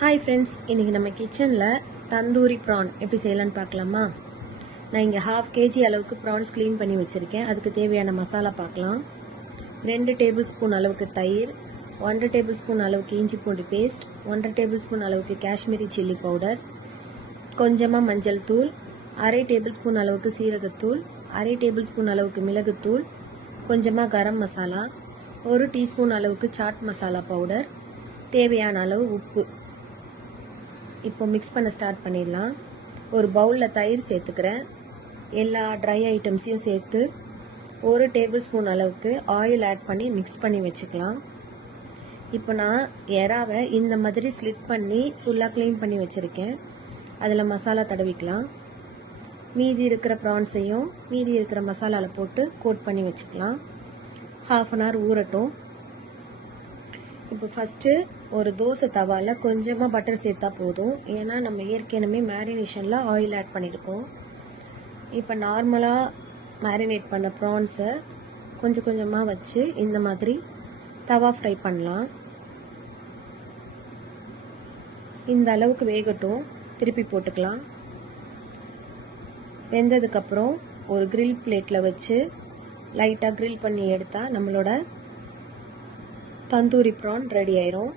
Hi friends, இன்றைக்கி நம்ம கிச்சனில் தந்தூரி ப்ரான் எப்படி செய்யலான்னு பார்க்கலாமா? நான் இங்கே 1/2 kg அளவுக்கு ப்ரான்ஸ் க்ளீன் பண்ணி வச்சுருக்கேன். அதுக்கு தேவையான மசாலா பார்க்கலாம். 2 டேபிள் ஸ்பூன் அளவுக்கு தயிர், 1 டேபிள் ஸ்பூன் அளவுக்கு இஞ்சி பூண்டு பேஸ்ட், 1 டேபிள் ஸ்பூன் அளவுக்கு காஷ்மீரி சில்லி பவுடர், கொஞ்சமாக மஞ்சள் தூள், 1/2 டேபிள் ஸ்பூன் அளவுக்கு சீரகத்தூள், 1/2 டேபிள் ஸ்பூன் அளவுக்கு மிளகுத்தூள், கொஞ்சமாக கரம் மசாலா, 1 டீஸ்பூன் அளவுக்கு சாட் மசாலா பவுடர், தேவையான அளவு உப்பு. இப்போ மிக்ஸ் பண்ண ஸ்டார்ட் பண்ணிடலாம். ஒரு பவுலில் தயிர் சேர்த்துக்கிறேன். எல்லா ட்ரை ஐட்டம்ஸையும் சேர்த்து 1 டேபிள் ஸ்பூன் அளவுக்கு ஆயில் ஆட் பண்ணி மிக்ஸ் பண்ணி வச்சுக்கலாம். இப்போ நான் எறாவை இந்த மாதிரி ஸ்லிட் பண்ணி ஃபுல்லாக க்ளீன் பண்ணி வச்சுருக்கேன். அதில் மசாலா தடவிக்கலாம். மீதி இருக்கிற ப்ரான்ஸையும் மீதி இருக்கிற மசாலாவில் போட்டு கோட் பண்ணி வச்சுக்கலாம். 1/2 அன் ஹவர் ஊறட்டும். இப்போ ஃபஸ்ட்டு ஒரு தோசை தவாவில் கொஞ்சமாக பட்டர் சேர்த்தா போதும். ஏன்னா நம்ம ஏற்கனவே மேரினேஷனில் ஆயில் ஆட் பண்ணியிருக்கோம். இப்போ நார்மலாக மேரினேட் பண்ண ப்ரான்ஸை கொஞ்சம் கொஞ்சமாக வச்சு இந்த மாதிரி தவா ஃப்ரை பண்ணலாம். இந்த அளவுக்கு வேகட்டும். திருப்பி போட்டுக்கலாம். வெந்ததுக்கப்புறம் ஒரு கிரில் பிளேட்டில் வச்சு லைட்டாக கிரில் பண்ணி எடுத்தால் நம்மளோட தந்தூரி ப்ரான் ரெடி ஆயிரும்.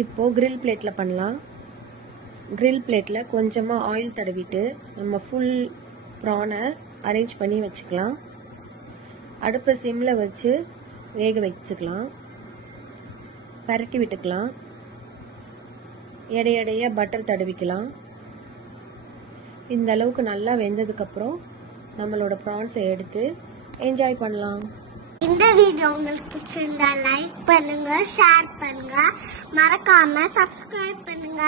இப்போது கிரில் பிளேட்டில் பண்ணலாம். கிரில் பிளேட்டில் கொஞ்சமாக ஆயில் தடவிட்டு நம்ம ஃபுல் ப்ரானை அரேஞ்ச் பண்ணி வச்சுக்கலாம். அடுப்பை சிம்மில் வச்சு வேக வச்சுக்கலாம். பரட்டி விட்டுக்கலாம். எடையடைய பட்டர் தடவிக்கலாம். இந்த அளவுக்கு நல்லா வெந்ததுக்கப்புறம் நம்மளோட ப்ரான்ஸை எடுத்து என்ஜாய் பண்ணலாம். இந்த வீடியோ உங்களுக்கு பிடிச்சிருந்தா லைக் பண்ணுங்க, ஷேர் பண்ணுங்க, மறக்காம சப்ஸ்கிரைப் பண்ணுங்க.